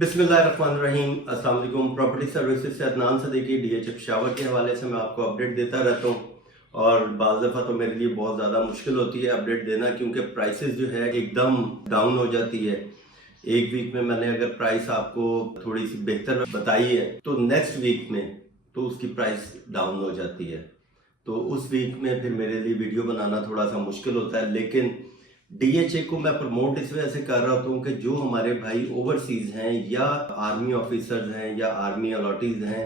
बिस्मिल्लाहिर्रहमानिर्रहीम। अस्सलाम वालेकुम। प्रॉपर्टी सर्विसेज से अदनान सदीकी DH पेशावर के हवाले से मैं आपको अपडेट देता रहता हूँ और बाज़ दफ़ा तो मेरे लिए बहुत ज़्यादा मुश्किल होती है अपडेट देना, क्योंकि प्राइसेस जो है एकदम डाउन हो जाती है। एक वीक में मैंने अगर प्राइस आपको थोड़ी सी बेहतर बताई है तो नेक्स्ट वीक में तो उसकी प्राइस डाउन हो जाती है। तो उस वीक में फिर मेरे लिए वीडियो बनाना थोड़ा सा मुश्किल होता है। लेकिन DHA को मैं प्रमोट इस वजह से कर रहा हूँ कि जो हमारे भाई ओवरसीज हैं या आर्मी ऑफिसर्स हैं या आर्मी अलॉटीज हैं,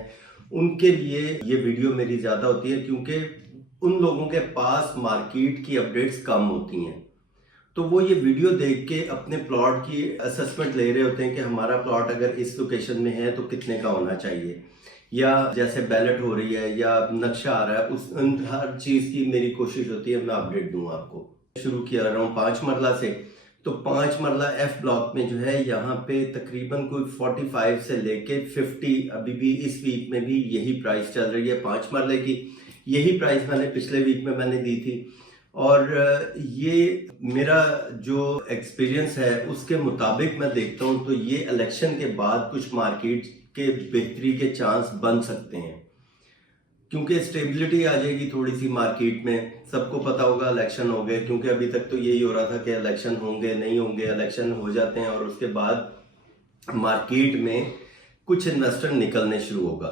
उनके लिए ये वीडियो मेरी ज़्यादा होती है, क्योंकि उन लोगों के पास मार्केट की अपडेट्स कम होती हैं। तो वो ये वीडियो देख के अपने प्लॉट की असेसमेंट ले रहे होते हैं कि हमारा प्लॉट अगर इस लोकेशन में है तो कितने का होना चाहिए, या जैसे बैलेट हो रही है या नक्शा आ रहा है, उस हर चीज़ की मेरी कोशिश होती है मैं अपडेट दूँ आपको। शुरू किया रहा हूँ 5 मरला से। तो 5 मरला F ब्लॉक में जो है यहाँ पे तकरीबन कोई 45 से लेके 50, अभी भी इस वीक में भी यही प्राइस चल रही है 5 मरले की। यही प्राइस मैंने पिछले वीक में मैंने दी थी और ये मेरा जो एक्सपीरियंस है उसके मुताबिक मैं देखता हूँ तो ये इलेक्शन के बाद कुछ मार्केट के बेहतरी के चांस बन सकते हैं, क्योंकि स्टेबिलिटी आ जाएगी थोड़ी सी मार्केट में। सबको पता होगा इलेक्शन हो गए, क्योंकि अभी तक तो यही हो रहा था कि इलेक्शन होंगे नहीं होंगे, इलेक्शन हो जाते हैं और उसके बाद मार्केट में कुछ इन्वेस्टर निकलने शुरू होगा।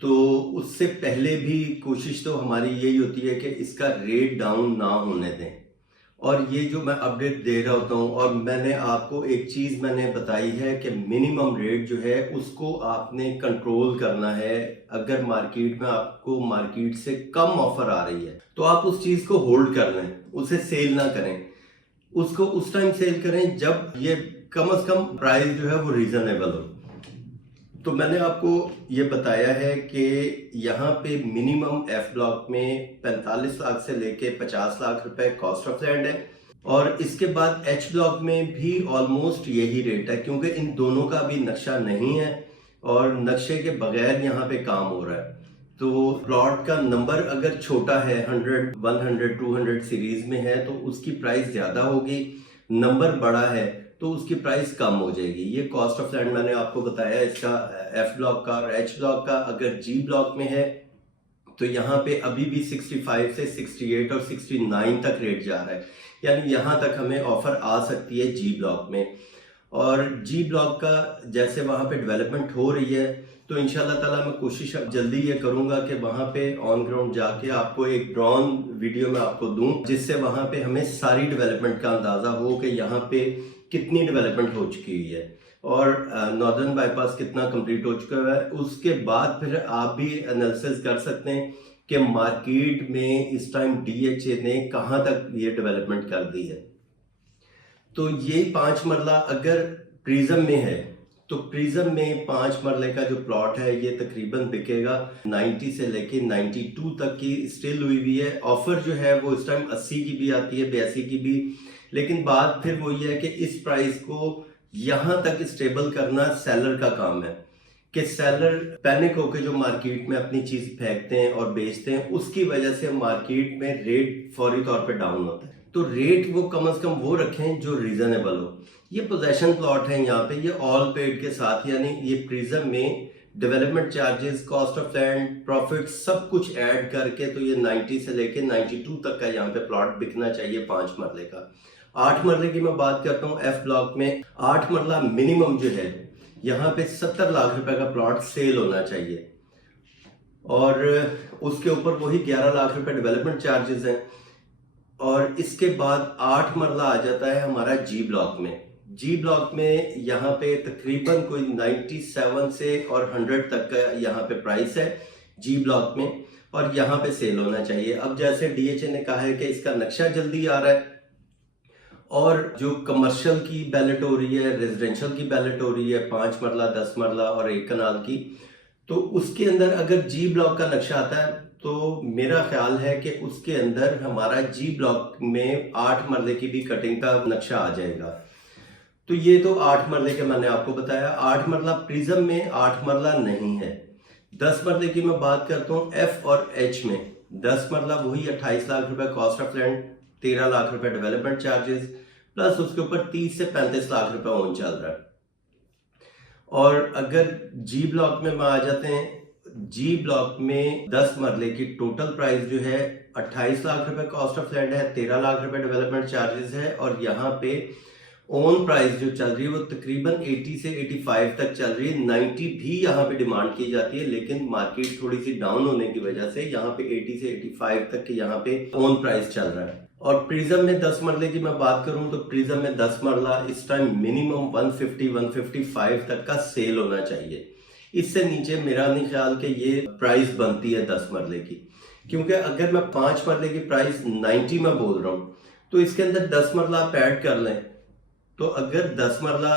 तो उससे पहले भी कोशिश तो हमारी यही होती है कि इसका रेट डाउन ना होने दें। और ये जो मैं अपडेट दे रहा होता हूँ, और मैंने आपको एक चीज़ मैंने बताई है कि मिनिमम रेट जो है उसको आपने कंट्रोल करना है। अगर मार्केट में आपको मार्केट से कम ऑफर आ रही है तो आप उस चीज़ को होल्ड कर लें, उसे सेल ना करें। उसको उस टाइम सेल करें जब ये कम से कम प्राइस जो है वो रीजनेबल हो। तो मैंने आपको ये बताया है कि यहाँ पे मिनिमम F ब्लॉक में 45 लाख से लेके 50 लाख रुपए कॉस्ट ऑफ लैंड है, और इसके बाद H ब्लॉक में भी ऑलमोस्ट यही रेट है, क्योंकि इन दोनों का भी नक्शा नहीं है और नक्शे के बगैर यहाँ पे काम हो रहा है। तो प्लॉट का नंबर अगर छोटा है, 100, 100, 200 सीरीज में है तो उसकी प्राइस ज़्यादा होगी। नंबर बड़ा है तो उसकी प्राइस कम हो जाएगी। ये कॉस्ट ऑफ लैंड मैंने आपको बताया इसका F ब्लॉक का और H ब्लॉक का। अगर G ब्लॉक में है तो यहाँ पे अभी भी 65 से 68 और 69 तक रेट जा रहा है, यानी यहाँ तक हमें ऑफर आ सकती है G ब्लॉक में। और G ब्लॉक का जैसे वहाँ पे डेवलपमेंट हो रही है तो इंशाल्लाह ताला मैं कोशिश अब जल्दी ये करूँगा कि वहाँ पे ऑन ग्राउंड जाके आपको एक ड्रोन वीडियो में आपको दूँ, जिससे वहाँ पे हमें सारी डेवलपमेंट का अंदाज़ा हो कि यहाँ पे कितनी डेवलपमेंट हो चुकी हुई है और नॉर्दर्न बाईपास कितना कंप्लीट हो चुका है। उसके बाद फिर आप भी एनालिसिस कर सकते हैं कि मार्केट में इस टाइम DHA ने कहाँ तक ये डेवलपमेंट कर दी है। तो ये 5 मरला अगर प्रिज्म में है तो प्रिज्म में 5 मरले का जो प्लॉट है ये तकरीबन बिकेगा 90 से लेके 92 तक की स्टिल हुई हुई है। ऑफर जो है वो इस टाइम 80 की भी आती है, 82 की भी। लेकिन बात फिर वही है कि इस प्राइस को यहाँ तक स्टेबल करना सेलर का काम है, कि सेलर पैनिक होकर जो मार्केट में अपनी चीज फेंकते हैं और बेचते हैं, उसकी वजह से मार्केट में रेट फौरी तौर पे डाउन होता है। तो रेट वो कम से कम वो रखें जो रीजनेबल हो। ये पोजेशन प्लॉट है यहाँ पे, ये ऑल पेड के साथ, यानी ये प्रिज्म में development charges, cost of land, profit सब कुछ ऐड करके तो ये 90 से लेके 92 तक का यहाँ पे प्लॉट बिकना चाहिए 5 मरले का। 8 मरले की मैं बात करता हूँ F ब्लॉक में। 8 मरला मिनिमम जो है यहाँ पे 70 लाख रुपए का प्लॉट सेल होना चाहिए और उसके ऊपर वही 11 लाख रुपए डेवलपमेंट चार्जेस हैं। और इसके बाद 8 मरला आ जाता है हमारा G ब्लॉक में। G ब्लॉक में यहाँ पे तकरीबन कोई 97 से और 100 तक का यहाँ पे प्राइस है G ब्लॉक में, और यहाँ पे सेल होना चाहिए। अब जैसे DHA ने कहा है कि इसका नक्शा जल्दी आ रहा है और जो कमर्शियल की बैलेट हो रही है, रेजिडेंशियल की बैलेट हो रही है, 5 मरला, 10 मरला और 1 कनाल की, तो उसके अंदर अगर G ब्लॉक का नक्शा आता है तो मेरा ख्याल है कि उसके अंदर हमारा G ब्लॉक में 8 मरले की भी कटिंग का नक्शा आ जाएगा। तो ये तो 8 मरले के मैंने आपको बताया। 8 मरला प्रिज्म में 8 मरला नहीं है। 10 मरले की मैं बात करता हूँ F और H में। 10 मरला वही 28 लाख रुपए कॉस्ट ऑफ लैंड, 13 लाख रुपए डेवलपमेंट चार्जेस, प्लस उसके ऊपर 30 से 35 लाख रुपए ओन चल रहा है। और अगर जी ब्लॉक में आ जाते हैं, जी ब्लॉक में 10 मरले की टोटल प्राइस जो है 28 लाख रुपए कॉस्ट ऑफ लैंड है, 13 लाख रुपए डेवलपमेंट चार्जेस है, और यहाँ पे ओन प्राइस जो चल रही है वो तकरीबन 80 से 85 तक चल रही है। 90 भी यहाँ पे डिमांड की जाती है, लेकिन मार्केट थोड़ी सी डाउन होने की वजह से यहाँ पे 80 से 85 तक के यहाँ पे ओन प्राइस चल रहा है। और प्रिज्म में 10 मरले की मैं बात करूं तो प्रिज्म में 10 मरला इस टाइम मिनिमम 150-155 तक का सेल होना चाहिए। इससे नीचे मेरा नहीं ख्याल कि ये प्राइस बनती है 10 मरले की, क्योंकि अगर मैं 5 मरले की प्राइस 90 में बोल रहा हूँ तो इसके अंदर 10 मरला आप ऐड कर लें, तो अगर 10 मरला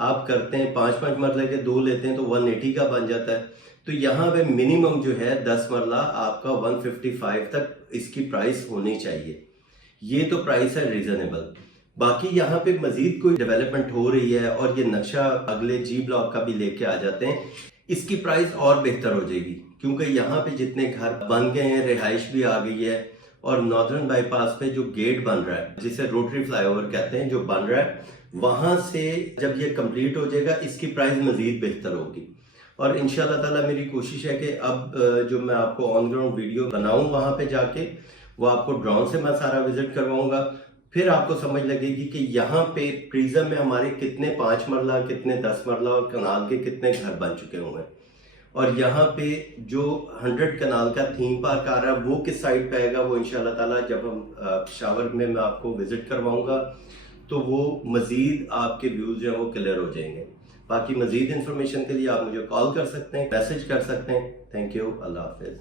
आप करते हैं, 5-5 मरले के 2 लेते हैं तो 180 का बन जाता है। तो यहाँ पे मिनिमम जो है 10 मरला आपका 155 तक इसकी प्राइस होनी चाहिए। ये तो प्राइस है रीजनेबल। बाकी यहाँ पे मजीद कोई डेवलपमेंट हो रही है और ये नक्शा अगले जी ब्लॉक का भी लेके आ जाते हैं, इसकी प्राइस और बेहतर हो जाएगी, क्योंकि यहाँ पे जितने घर बन गए हैं, रिहाइश भी आ गई है, और नॉर्दर्न बाईपास पे जो गेट बन रहा है जिसे रोटरी फ्लाईओवर कहते हैं जो बन रहा है, वहां से जब ये कंप्लीट हो जाएगा इसकी प्राइस मजीद बेहतर होगी। और इंशाल्लाह ताला मेरी कोशिश है कि अब जो मैं आपको ऑन ग्राउंड वीडियो बनाऊं वहां पे जाके वो आपको ड्रोन से मैं सारा विजिट करवाऊंगा, फिर आपको समझ लगेगी कि यहाँ पे प्रिज्म में हमारे कितने 5 मरला, कितने 10 मरला और कनाल के कितने घर बन चुके हुए हैं। और यहाँ पे जो 100 कनाल का थीम पार्क आ रहा है वो किस साइड पे आएगा, वो इंशाल्लाह ताला जब हम शावर में मैं आपको विजिट करवाऊंगा तो वो मजीद आपके व्यूज जो है वो क्लियर हो जाएंगे। बाकी मजीद इंफॉर्मेशन के लिए आप मुझे कॉल कर सकते हैं, मैसेज कर सकते हैं। Thank you, Allah Hafiz.